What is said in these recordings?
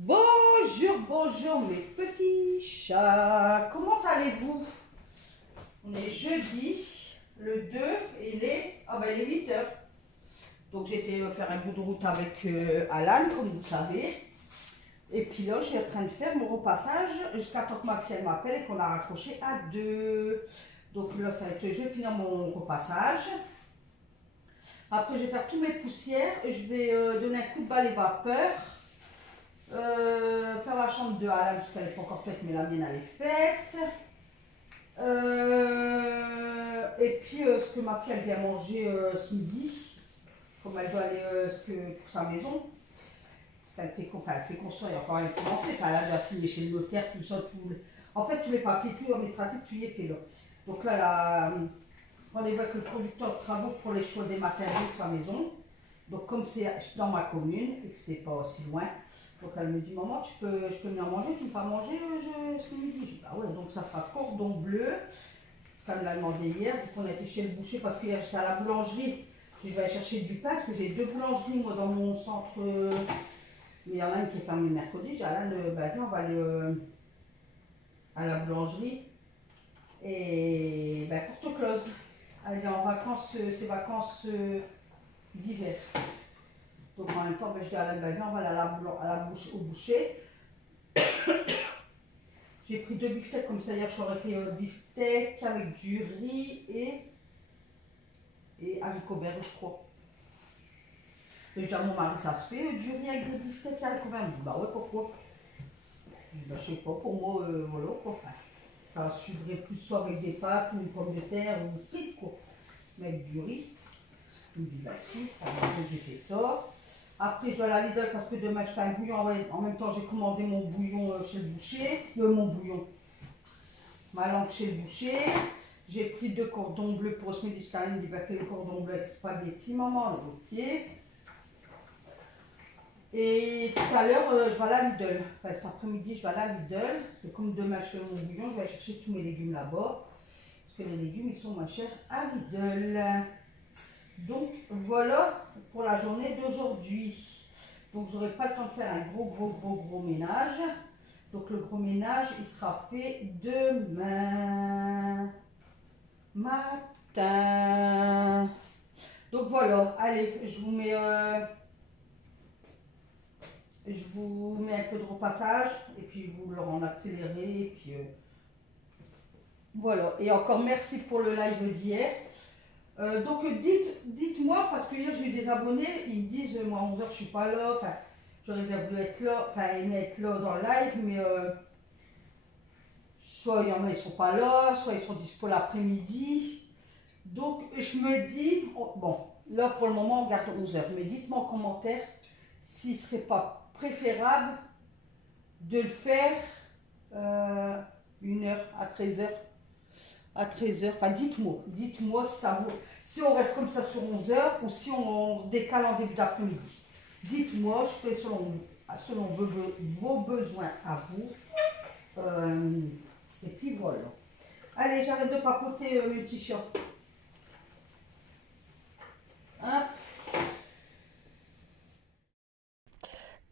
Bonjour, bonjour mes petits chats, comment allez-vous? On est jeudi, le 2 et il est 8 heures. Donc j'ai été faire un bout de route avec Alan, comme vous savez. Et puis là, je suis en train de faire mon repassage jusqu'à temps que ma fille m'appelle et qu'on a raccroché à 2. Donc là, ça va être, je vais finir mon repassage. Après, je vais faire tous mes poussières et je vais donner un coup de balai vapeur. Faire la chambre de Alan, parce qu'elle n'est pas encore faite, mais la mienne elle est faite. Et puis ce que ma fille elle vient manger ce midi, comme elle doit aller pour sa maison. Elle fait construire, il y a encore rien commencé. Elle a déjà signé chez le notaire, tout ça, tout. En fait, tous les papiers, tout administratif, tu y es fait là. Donc là, on évoque le producteur de travaux pour les choix des matériaux de sa maison. Donc comme c'est dans ma commune et que c'est pas aussi loin, donc elle me dit maman, je peux venir manger, tu me fais manger ce midi. Je dis ah ouais, donc ça sera cordon bleu. C'est comme elle l'a demandé hier, donc on a été chez le boucher parce que hier j'étais à la boulangerie. Je vais aller chercher du pain parce que j'ai 2 boulangeries moi dans mon centre. Mais il y en a une qui est fermée mercredi. J'ai Alan, viens, on va aller à la boulangerie. Et pour te close. Elle est en vacances, c'est vacances d'hiver. Donc en même temps, je dis à Alan, viens, on va aller au boucher. J'ai pris 2 beefsteaks comme ça. Hier, je leur ai fait beefsteak avec du riz et haricots verts, je crois. Et je dis à mon mari, ça se fait du riz avec des beefsteaks haricots verts. Il me dit, bah ouais, pourquoi? Je dis, je sais pas, pour moi, voilà, quoi. Enfin, ça suivrait plus soit avec des pâtes ou une pomme de terre ou frites, quoi. Mais avec du riz. Il me dit, bah si, alors j'ai fait ça. Après, je dois aller à Lidl parce que demain, je fais un bouillon. En même temps, j'ai commandé mon bouillon chez le boucher. Ma langue chez le boucher. J'ai pris 2 cordons bleus pour ce midi. Il me dit, bah, fais le cordon bleu avec spaghetti, maman, ok. Et tout à l'heure, je vais aller à Lidl. Enfin, cet après-midi, je vais aller à Lidl. Parce que comme demain, je fais mon bouillon, je vais aller chercher tous mes légumes là-bas. Parce que les légumes, ils sont moins chers à Lidl. Donc, voilà pour la journée d'aujourd'hui. Donc, j'aurai pas le temps de faire un gros ménage. Donc, le gros ménage, il sera fait demain matin. Donc, voilà. Allez, je vous mets un peu de repassage. Et puis, je vous le rends accéléré. Et puis, voilà. Et encore merci pour le live d'hier. Donc dites-moi, parce que hier j'ai eu des abonnés, ils me disent, moi à 11 h je suis pas là, enfin, j'aurais bien voulu être là, enfin aimé être là dans le live, mais soit il y en a ils sont pas là, soit ils sont dispo l'après-midi. Donc je me dis, bon, là pour le moment on garde 11 h, mais dites-moi en commentaire s'il ne serait pas préférable de le faire 1 h à 13 h. À 13 h, enfin dites-moi si ça vaut, si on reste comme ça sur 11 h ou si on décale en début d'après-midi. Dites-moi, je fais selon vos besoins à vous. Et puis voilà. Allez, j'arrête de papoter mes petits chiens. Hein?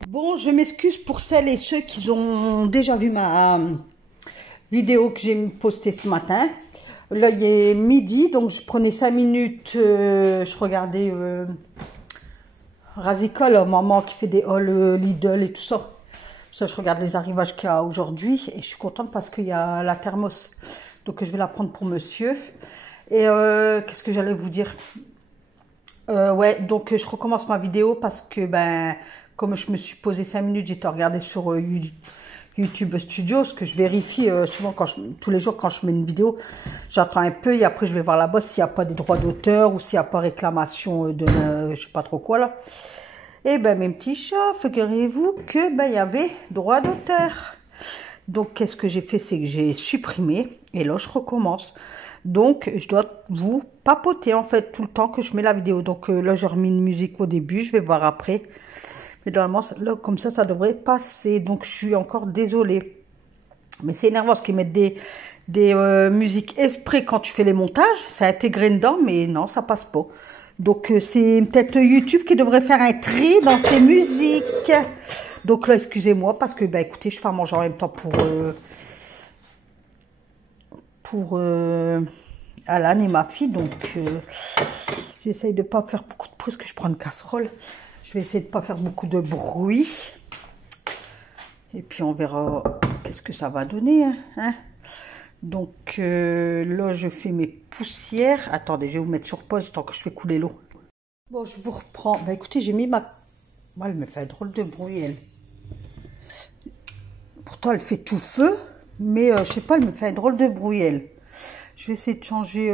Bon, je m'excuse pour celles et ceux qui ont déjà vu ma vidéo que j'ai postée ce matin. Là, il est midi, donc je prenais 5 minutes, je regardais Razika, la maman qui fait des hauls Lidl et tout ça. Ça, je regarde les arrivages qu'il y a aujourd'hui et je suis contente parce qu'il y a la thermos. Donc, je vais la prendre pour monsieur. Et qu'est-ce que j'allais vous dire? Ouais, donc je recommence ma vidéo parce que, comme je me suis posé 5 minutes, j'étais regardée sur YouTube Studio, ce que je vérifie souvent tous les jours quand je mets une vidéo. J'attends un peu et après je vais voir là-bas s'il n'y a pas des droits d'auteur ou s'il n'y a pas réclamation de je sais pas trop quoi là. Et mes petits chats, figurez-vous que il y avait droit d'auteur. Donc qu'est-ce que j'ai fait, c'est que j'ai supprimé et là je recommence. Donc je dois vous papoter en fait tout le temps que je mets la vidéo. Donc là j'ai remis une musique au début, je vais voir après. Mais normalement, là, comme ça devrait passer. Donc, je suis encore désolée. Mais c'est énervant parce qu'ils mettent des musiques exprès quand tu fais les montages. C'est intégré dedans, mais non, ça passe pas. Donc, c'est peut-être YouTube qui devrait faire un tri dans ces musiques. Donc là, excusez-moi, parce que, bah, écoutez, je fais à manger en même temps pour Alan et ma fille. Donc, j'essaye de ne pas faire beaucoup de bruit, parce que je prends une casserole. Je vais essayer de ne pas faire beaucoup de bruit. Et puis, on verra qu'est-ce que ça va donner, hein. Donc, là, je fais mes poussières. Attendez, je vais vous mettre sur pause tant que je fais couler l'eau. Bon, je vous reprends. Bah, écoutez, j'ai mis ma... Elle me fait un drôle de bruit, elle. Pourtant, elle fait tout feu. Mais, je sais pas, elle me fait un drôle de bruit, elle. Je vais essayer de changer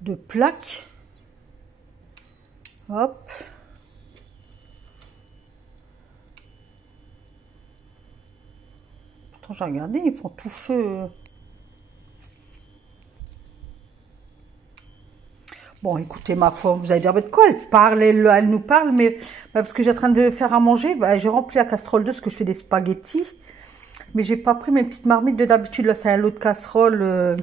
de plaque. Hop. Pourtant, j'ai regardé, ils font tout feu. Bon, écoutez, ma foi, vous allez dire, mais de quoi elle parle, elle nous parle, mais bah, parce que j'ai en train de faire à manger, bah, j'ai rempli la casserole d'eau, parce que je fais des spaghettis, mais j'ai pas pris mes petites marmites de d'habitude, là, c'est un lot de casserole.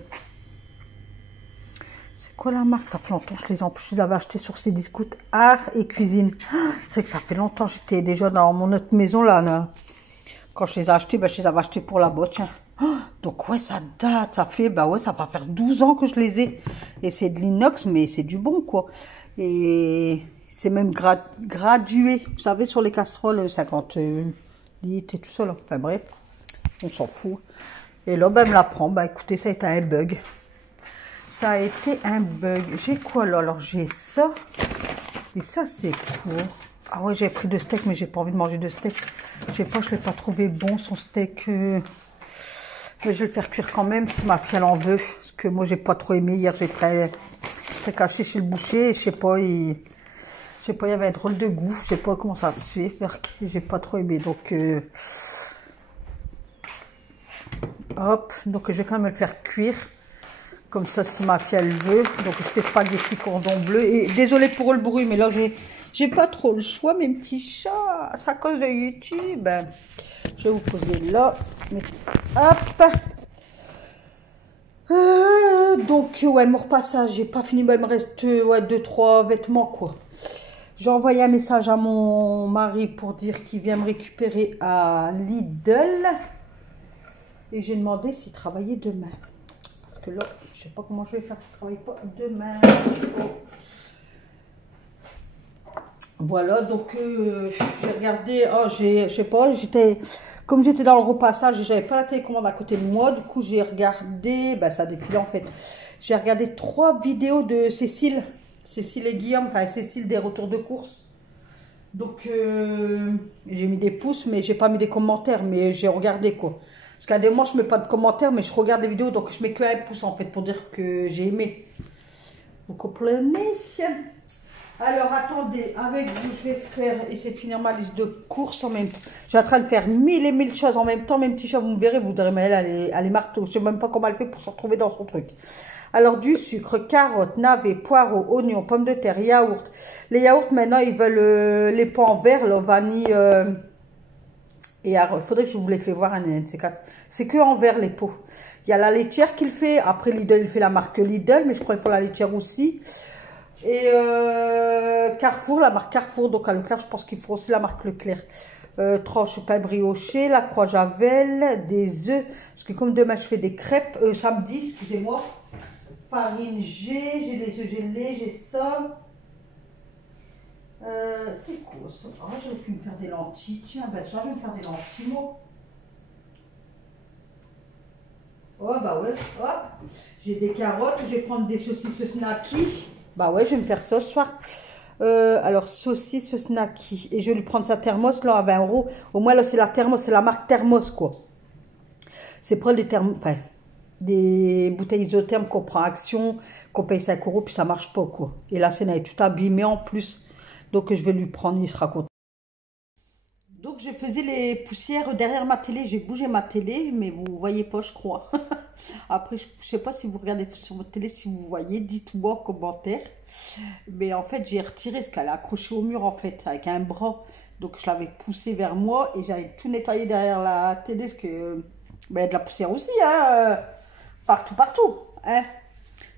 C'est quoi la marque? Ça fait longtemps que je les avais achetés sur ces discounts Art et Cuisine. C'est que ça fait longtemps, j'étais déjà dans mon autre maison, là. Quand je les ai achetés, bah, je les avais achetés pour la botte, hein. Donc ouais, ça date, ça fait, bah ouais, ça va faire 12 ans que je les ai. Et c'est de l'inox, mais c'est du bon, quoi. Et c'est même gradué, vous savez, sur les casseroles, 50 litres et tout ça, là. Enfin bref, on s'en fout. Et là, bah, elle me la prend. Bah écoutez, ça a été un bug. Ça a été un bug. J'ai quoi là? Alors j'ai ça. Et ça, c'est quoi? Ah ouais, j'ai pris de steak, mais j'ai pas envie de manger de steak. Je sais pas, je l'ai pas trouvé bon, son steak. Mais je vais le faire cuire quand même si ma fille elle en veut. Parce que moi j'ai pas trop aimé. Hier j'ai caché chez le boucher. Et je sais pas, il y avait un drôle de goût. Je sais pas comment ça se fait. J'ai pas trop aimé. Donc hop. Donc je vais quand même le faire cuire. Comme ça si ma fille elle veut. Donc je fais spaghetti cordon bleu. Et désolé pour le bruit, mais là j'ai pas trop le choix, mes petits chats. C'est à cause de YouTube. Je vais vous poser là. Hop. Donc, ouais, mon repassage, j'ai pas fini. Il me reste ouais, 2-3 vêtements, quoi. J'ai envoyé un message à mon mari pour dire qu'il vient me récupérer à Lidl. Et j'ai demandé s'il travaillait demain. Parce que là, je sais pas comment je vais faire s'il travaille pas demain. Oh. Voilà, donc j'ai regardé, oh, je sais pas, comme j'étais dans le repassage et j'avais pas la télécommande à côté de moi, du coup j'ai regardé, ben ça défilait en fait, j'ai regardé 3 vidéos de Cécile et Guillaume, enfin Cécile des retours de course. Donc j'ai mis des pouces, mais j'ai pas mis des commentaires, mais j'ai regardé quoi. Parce qu'à des moments je mets pas de commentaires, mais je regarde des vidéos, donc je mets que un pouce en fait pour dire que j'ai aimé. Vous comprenez? Alors, attendez, avec vous, je vais essayer de finir ma liste de courses en même temps. Je suis en train de faire 1000 et 1000 choses en même temps. Mes petits chats, vous me verrez, vous direz, mais elle est marteau. Je ne sais même pas comment elle fait pour se retrouver dans son truc. Alors, du sucre, carottes, navets, poireaux, oignons, pommes de terre, yaourt. Les yaourts, maintenant, ils veulent les pots en verre, la vanille. Et il faudrait que je vous les fasse voir un de ces quatre. C'est que en verre, les pots. Il y a la laitière qui le fait. Après, Lidl, il fait la marque Lidl, mais je crois qu'il faut la laitière aussi. Et Carrefour, la marque Carrefour, donc à Leclerc, je pense qu'il faut aussi la marque Leclerc. Tranche pain brioché, la croix javel, des œufs, parce que comme demain je fais des crêpes, samedi, excusez-moi, farine j'ai des œufs gelés, j'ai ça. C'est quoi ça? Oh, j'aurais pu me faire des lentilles, tiens, ben ça, je vais me faire des lentilles, moi. Oh, bah ouais, hop, j'ai des carottes, je vais prendre des saucisses snacky. Bah ouais, je vais me faire ça ce soir. Alors, saucisse snacky. Et je vais lui prendre sa thermos, là, à 20 €. Au moins, là, c'est la thermos, c'est la marque Thermos, quoi. C'est pas des bouteilles isothermes qu'on prend Action, qu'on paye 5 €, puis ça marche pas, quoi. Et la scène est tout abîmée en plus. Donc, je vais lui prendre, il sera content. Donc, je faisais les poussières derrière ma télé. J'ai bougé ma télé, mais vous voyez pas, je crois. Après, je sais pas si vous regardez sur votre télé, si vous voyez, dites-moi en commentaire. Mais en fait, j'ai retiré ce qu'elle est accrochée au mur, en fait, avec un bras. Donc, je l'avais poussé vers moi et j'avais tout nettoyé derrière la télé. Parce que, ben, il y a de la poussière aussi, hein. Partout, hein.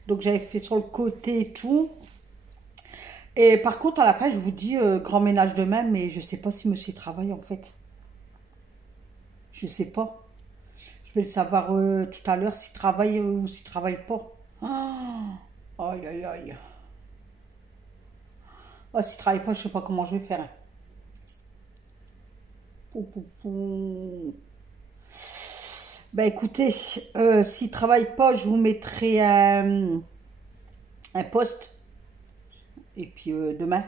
Donc, j'avais fait sur le côté et tout. Et par contre, à la fin, je vous dis grand ménage demain, mais je sais pas si monsieur travaille en fait. Je sais pas. Je vais le savoir tout à l'heure s'il travaille ou s'il travaille pas. Ah, aïe, aïe, aïe. Ah, s'il travaille pas, je sais pas comment je vais faire. Pou, pou, pou. Ben écoutez, s'il travaille pas, je vous mettrai un post. Et puis demain.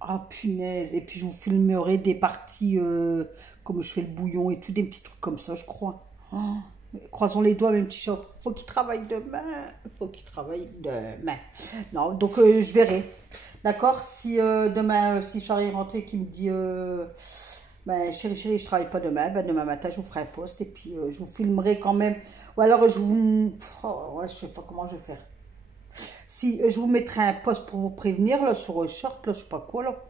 Ah punaise. Et puis je vous filmerai des parties comme je fais le bouillon et tout, des petits trucs comme ça, je crois. Oh, croisons les doigts, mes petits chats. Faut qu'il travaille demain. Faut qu'il travaille demain. Non, donc je verrai. D'accord. Si demain, si Charlie est rentré et qu'il me dit ben, chérie, je travaille pas demain, ben, demain matin, je vous ferai un post et puis je vous filmerai quand même. Ou alors je vous... Oh, ouais, je sais pas comment je vais faire. Si je vous mettrai un post pour vous prévenir là, sur short, là, je sais pas quoi là.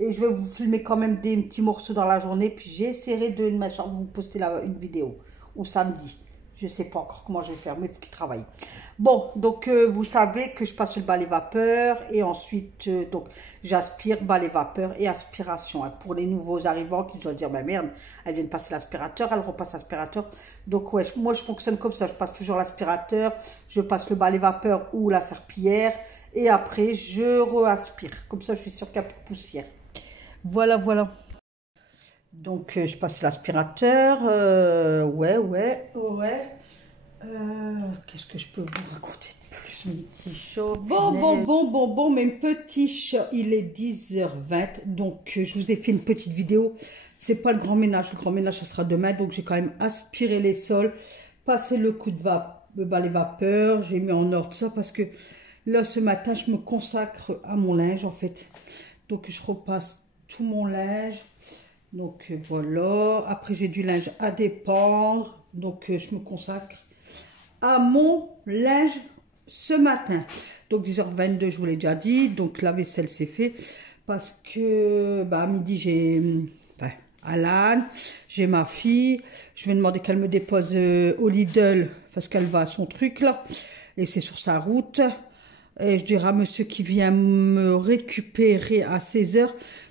Et je vais vous filmer quand même des petits morceaux dans la journée. Puis j'essaierai de vous poster une vidéo. Ou samedi. Je sais pas encore comment je vais faire, mais il faut qu'il travaille. Bon, donc vous savez que je passe le balai vapeur. Et ensuite, donc j'aspire, balai vapeur et aspiration. Hein, pour les nouveaux arrivants qui doivent dire, bah merde, elle vient de passer l'aspirateur, elle repasse l'aspirateur. Donc ouais, moi je fonctionne comme ça. Je passe toujours l'aspirateur, je passe le balai vapeur ou la serpillière. Et après, je re-aspire. Comme ça, je suis sûre qu'il n'y a plus de poussière. Voilà, voilà. Donc, je passe l'aspirateur. Ouais. Qu'est-ce que je peux vous raconter de plus, mes petits chats? Bon, mes petits chats. Il est 10h20. Donc, je vous ai fait une petite vidéo. C'est pas le grand ménage. Le grand ménage, ça sera demain. Donc, j'ai quand même aspiré les sols. Passé le coup de balai vapeur. J'ai mis en ordre ça parce que là, ce matin, je me consacre à mon linge, en fait. Donc, je repasse tout mon linge. Donc voilà, après j'ai du linge à dépendre, donc je me consacre à mon linge ce matin. Donc 10h22, je vous l'ai déjà dit, donc la vaisselle c'est fait parce que bah, à midi j'ai Alan, j'ai ma fille, je vais demander qu'elle me dépose au Lidl parce qu'elle va à son truc là et c'est sur sa route. Et je dirai à monsieur qui vient me récupérer à 16h.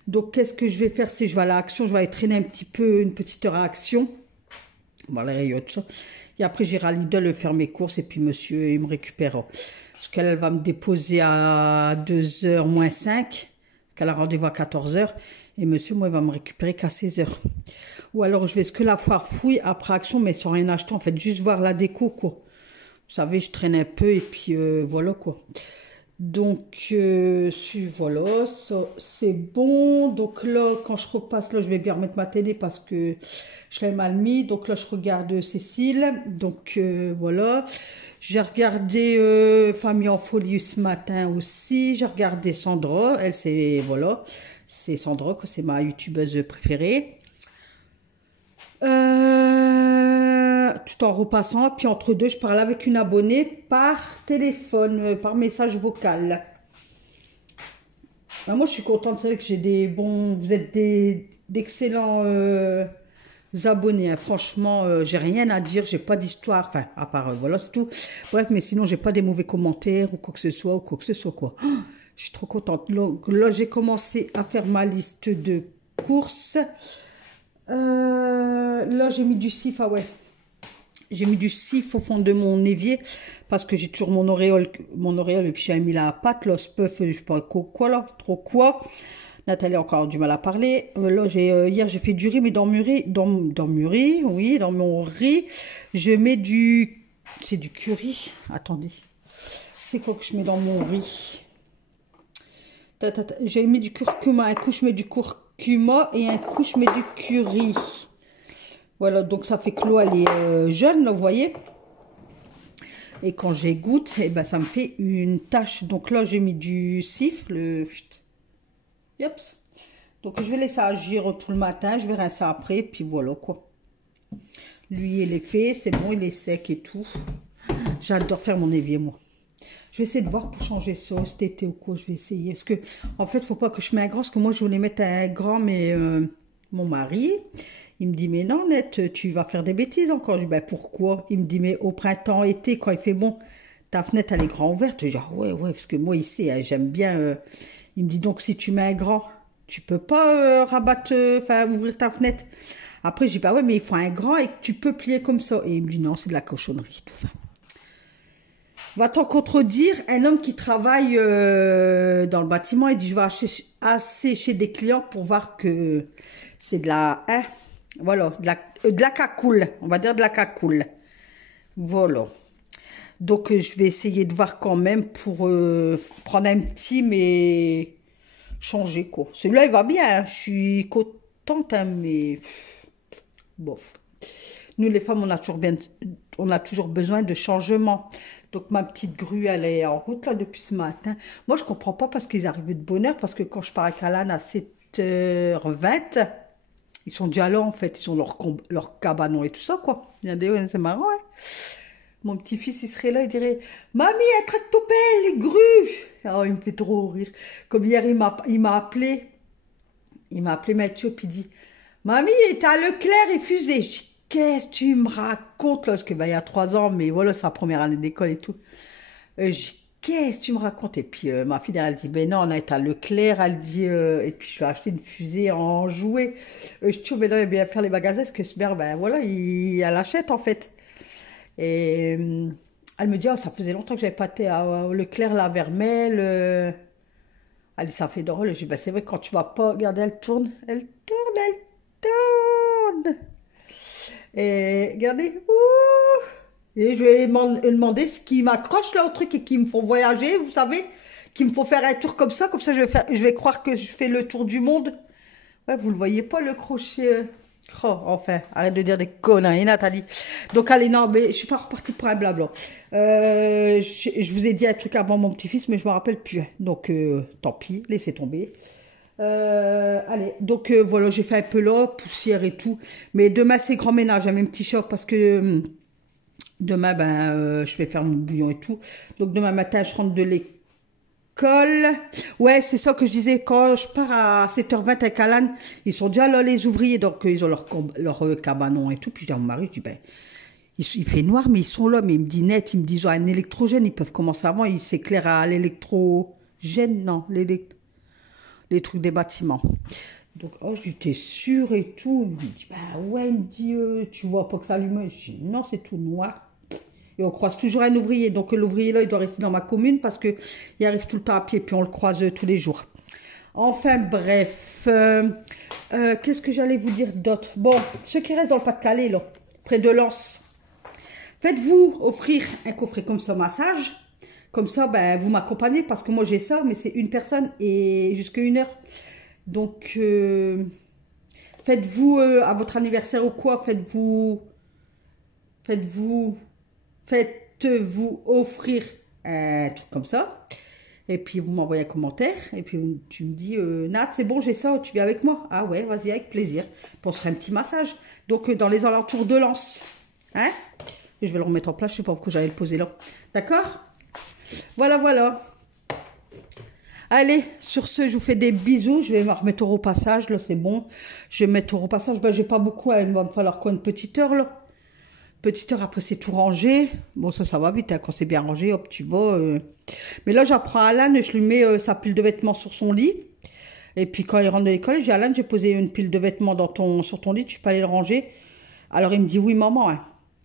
Donc, qu'est-ce que je vais faire? Si je vais à l'Action, je vais aller traîner un petit peu, une petite heure à Action. Voilà, il y a autre chose. Et après, j'irai à Lidl faire mes courses et puis monsieur, il me récupérera. Parce qu'elle va me déposer à 2h moins 5. Parce qu'elle a rendez-vous à 14h. Et monsieur, moi, il va me récupérer qu'à 16h. Ou alors, je vais ce que la foire fouille après Action, mais sans rien acheter. En fait, juste voir la déco, quoi. Vous savez, je traîne un peu et puis voilà quoi. Donc, voilà, c'est bon. Donc là, quand je repasse, là, je vais bien remettre ma télé parce que je l'ai mal mis. Donc là, je regarde Cécile. Donc voilà. J'ai regardé Famille en folie ce matin aussi. J'ai regardé Sandra. Elle, c'est, voilà. C'est Sandra, c'est ma youtubeuse préférée. Tout en repassant, puis entre deux, je parlais avec une abonnée par téléphone, par message vocal. Ben, moi, je suis contente, c'est vrai que j'ai des bons, vous êtes d'excellents abonnés. Hein. Franchement, j'ai rien à dire, j'ai pas d'histoire, enfin, à part, voilà, c'est tout. Bref, mais sinon, j'ai pas des mauvais commentaires ou quoi que ce soit, quoi. Oh, je suis trop contente. Là, j'ai commencé à faire ma liste de courses. Là, j'ai mis du sif, ah ouais. J'ai mis du sif au fond de mon évier parce que j'ai toujours mon auréole et puis j'ai mis la pâte, là, ce puff, je sais pas quoi là, trop quoi. Nathalie a encore du mal à parler. Là, hier, j'ai fait du riz, mais dans mon riz, je mets c'est du curry. Attendez, c'est quoi que je mets dans mon riz? J'ai mis du curcuma, un coup je mets du curcuma et un coup je mets du curry. Voilà, donc ça fait que l'eau, elle est jeune, là, vous voyez. Et quand j'égoutte, eh ben, ça me fait une tache. Donc là, j'ai mis du sif, Yops. Donc je vais laisser agir tout le matin, je vais rincer après, puis voilà, quoi. Lui, il est fait, c'est bon, il est sec et tout. J'adore faire mon évier, moi. Je vais essayer de voir pour changer ça cet été ou quoi, je vais essayer. Parce que, en fait, il ne faut pas que je mette un grand, parce que moi, je voulais mettre un grand, mais mon mari... Il me dit, mais non, Net, tu vas faire des bêtises encore. Je dis, ben pourquoi? Il me dit, mais au printemps, été, quand il fait bon, ta fenêtre, elle est grand ouverte. Genre, ouais, parce que moi, ici, j'aime bien... il me dit, donc, si tu mets un grand, tu peux pas rabattre, enfin, ouvrir ta fenêtre. Après, je dis, bah ouais, mais il faut un grand et que tu peux plier comme ça. Et il me dit, non, c'est de la cochonnerie, tout ça. Va-t-on contredire un homme qui travaille dans le bâtiment et dit, je vais assez chez des clients pour voir que c'est de la... Hein, voilà, de la cacoule. On va dire de la cacoule. Voilà. Donc, je vais essayer de voir quand même pour prendre un petit, mais changer, quoi. Celui-là, il va bien, hein. Je suis contente, hein, mais bof. Nous, les femmes, on a toujours besoin de changement. Donc, ma petite grue, elle est en route, là, depuis ce matin. Moi, je comprends pas parce qu'ils arrivent de bonne heure, parce que quand je pars avec Alan à 7h20, ils sont déjà là, en fait. Ils ont leur cabanon et tout ça, quoi. Regardez, ouais, c'est marrant, hein. Mon petit-fils, il serait là, il dirait « Mamie, un tractopelle, les grues !» Oh, il me fait trop rire. Comme hier, il m'a appelé. Il m'a appelé Mathieu, puis il dit « Mamie, t'es à Leclerc et Fusée. » Je dis « Qu'est-ce que tu me racontes ?» Parce qu'il y a 3 ans, mais voilà, sa première année d'école et tout. Je dis « Qu'est-ce que tu me racontes ?» Et puis ma fille, elle dit « Mais non, on est à Leclerc. » Elle dit et puis je vais acheter une fusée en jouet. Je dis « Mais non, il bien faire les magasins. Parce que ce mère, ben voilà, elle achète en fait. » Et elle me dit, oh, ça faisait longtemps que j'avais pas été à Leclerc, la Vermelle. Elle dit, ça fait drôle. Je dis, bah, c'est vrai, quand tu vas pas, regardez, elle tourne. Elle tourne, elle tourne. Et regardez, ouh. Et je vais demander ce qui m'accroche là au truc et qui me font voyager, vous savez, qui me font faire un tour comme ça je vais croire que je fais le tour du monde. Ouais, vous le voyez pas, le crochet. Oh, enfin, arrête de dire des conneries, Nathalie. Donc, allez, non, mais je suis pas repartie pour un blabla. Je vous ai dit un truc avant mon petit-fils, mais je me rappelle plus. Donc, tant pis, laissez tomber. Allez, donc, voilà, j'ai fait un peu là, poussière et tout. Mais demain, c'est grand ménage, hein, mes petits chocs, parce que demain, ben, je vais faire mon bouillon et tout. Donc, demain matin, je rentre de l'école. Ouais, c'est ça que je disais. Quand je pars à 7h20 avec Alan, ils sont déjà là, les ouvriers. Donc, ils ont leur cabanon et tout. Puis, je dis à mon mari, je dis, ben, il fait noir, mais ils sont là. Mais il me dit net, ils me disent, ils ont un électrogène. Ils peuvent commencer avant. Il s'éclaire à l'électrogène, non, les trucs des bâtiments. Donc, oh, j'étais sûre et tout. Il me dit, ben ouais, il me dit, tu vois pas que ça allume. Je dis, non, c'est tout noir. Et on croise toujours un ouvrier. Donc l'ouvrier là, il doit rester dans ma commune parce qu'il arrive tout le temps à pied. Puis on le croise tous les jours. Enfin bref. Qu'est-ce que j'allais vous dire d'autre? Bon, ceux qui restent dans le Pas-de-Calais, là, près de Lens. Faites-vous offrir un coffret comme ça, massage. Comme ça, ben, vous m'accompagnez parce que moi j'ai ça, mais c'est une personne et jusqu'à 1 heure. Donc, faites-vous à votre anniversaire ou quoi, faites-vous offrir un truc comme ça. Et puis, vous m'envoyez un commentaire. Et puis, tu me dis, Nat, c'est bon, j'ai ça, tu viens avec moi? Ah ouais, vas-y, avec plaisir. Pour se faire un petit massage. Donc, dans les alentours de Lens. Hein? Et je vais le remettre en place. Je sais pas pourquoi j'allais le poser là. D'accord? Voilà, voilà. Allez, sur ce, je vous fais des bisous. Je vais me remettre au repassage. Là, c'est bon. Je vais me mettre au repassage. Ben, j'ai pas beaucoup. Hein. Il va me falloir quoi, une petite heure, là? Petite heure, après c'est tout rangé. Bon, ça va vite, hein, quand c'est bien rangé, hop, tu vas. Mais là, j'apprends à Alan, je lui mets sa pile de vêtements sur son lit. Et puis quand il rentre de l'école, je dis, Alan, j'ai posé une pile de vêtements sur ton lit, tu peux aller le ranger. Alors il me dit, oui, maman. Hein.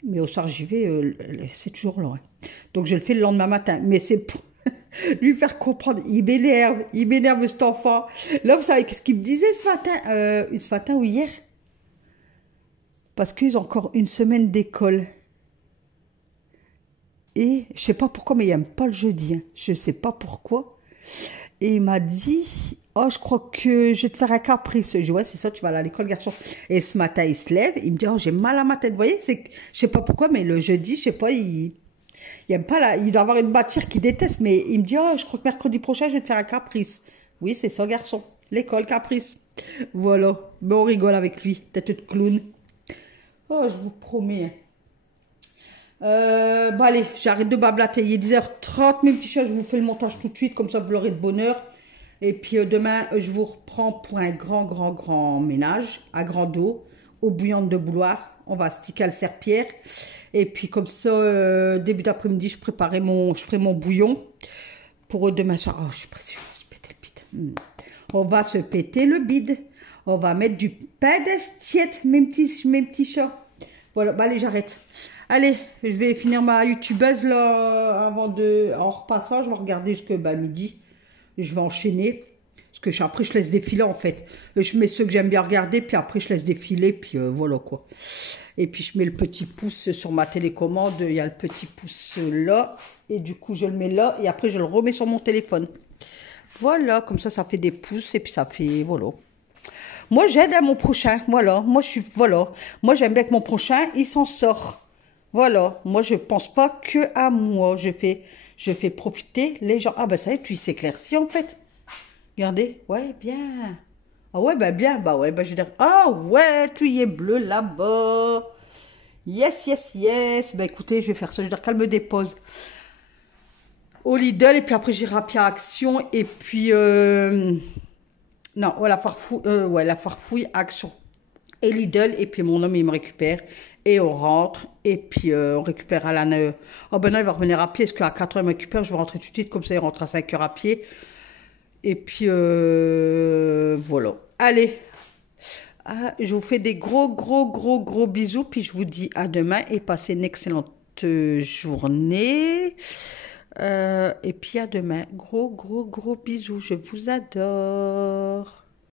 Mais au soir, j'y vais, c'est toujours là. Hein. Donc je le fais le lendemain matin. Mais c'est pour lui faire comprendre. Il m'énerve cet enfant. Là, vous savez qu'est-ce qu'il me disait ce matin ou hier? Parce qu'ils ont encore une semaine d'école. Et je sais pas pourquoi, mais il n'aime pas le jeudi. Hein. Je sais pas pourquoi. Et il m'a dit, oh, je crois que je vais te faire un caprice. Je dis, ouais, c'est ça, tu vas aller à l'école, garçon. Et ce matin, il se lève. Il me dit, oh, j'ai mal à ma tête. Vous voyez, je sais pas pourquoi, mais le jeudi, je sais pas, il aime pas il doit avoir une matière qu'il déteste. Mais il me dit, oh, je crois que mercredi prochain, je vais te faire un caprice. Oui, c'est ça, garçon. L'école, caprice. Voilà. Mais on rigole avec lui. Tête de clown. Oh, je vous promets. Bon, allez, j'arrête de blablater. Il est 10h30, mes petits chats. Je vous fais le montage tout de suite. Comme ça, vous l'aurez de bonne heure. Et puis, demain, je vous reprends pour un grand ménage à grand dos. eau bouillante de bouilloire. On va sticker le serpillère. Et puis comme ça, début d'après-midi, je ferai mon bouillon pour demain soir. Oh, je suis pressée, je vais se péter le bide. On va se péter le bide. On va mettre du pain d'estiette, mes petits chats. Voilà, bah allez, j'arrête. Allez, je vais finir ma youtubeuse là, en repassant, je vais regarder jusqu'à midi. Je vais enchaîner. Parce que après, je laisse défiler en fait. Je mets ceux que j'aime bien regarder, puis après, je laisse défiler, puis voilà quoi. Et puis, je mets le petit pouce sur ma télécommande. Il y a le petit pouce là. Et du coup, je le mets là. Et après, je le remets sur mon téléphone. Voilà, comme ça fait des pouces. Et puis, ça fait, voilà. Moi, j'aide à mon prochain. Voilà. Voilà. Moi, j'aime bien que mon prochain, il s'en sort. Voilà. Moi, je pense pas que à moi. Je fais profiter les gens. Ah, ben, ça y est, tu s'éclaircis en fait. Regardez. Ouais, bien. Ah ouais, bah bien. Bah ouais, bah je vais dire. Ah ouais, tu y es bleu là-bas. Yes, yes, yes. Bah écoutez, je vais faire ça. Je vais dire qu'elle me dépose au Lidl. Et puis après, j'irai à Pierre Action. Et puis, non, ouais, la farfouille, Action et Lidl. Et puis mon homme, il me récupère. Et on rentre. Et puis, on récupère Alan. Oh ben non, il va revenir à pied. Parce qu'à 4 h, il me récupère. Je vais rentrer tout de suite. Comme ça, il rentre à 5 h à pied. Et puis, voilà. Allez. Ah, je vous fais des gros bisous. Puis, je vous dis à demain. Et passez une excellente journée. Et puis, à demain. Gros bisous. Je vous adore.